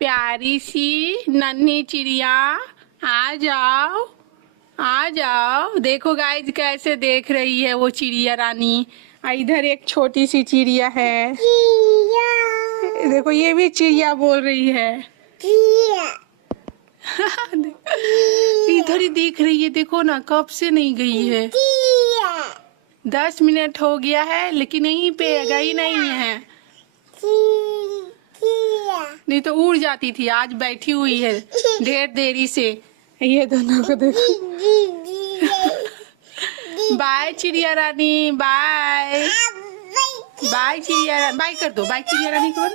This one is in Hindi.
प्यारी सी नन्ही चिड़िया, आ जाओ आ जाओ। देखो गाइस कैसे देख रही है वो चिड़िया रानी। इधर एक छोटी सी चिड़िया है। देखो ये भी चिड़िया बोल रही है। इधर ही देख रही है, देखो ना कब से नहीं गई है। 10 मिनट हो गया है लेकिन यहीं पे गई नहीं है। नहीं तो उड़ जाती थी, आज बैठी हुई है ढेर देरी से। ये दोनों को देखो। बाय चिड़िया रानी, बाय बाय चिड़िया रानी, बाय कर दो, बाय चिड़िया रानी को।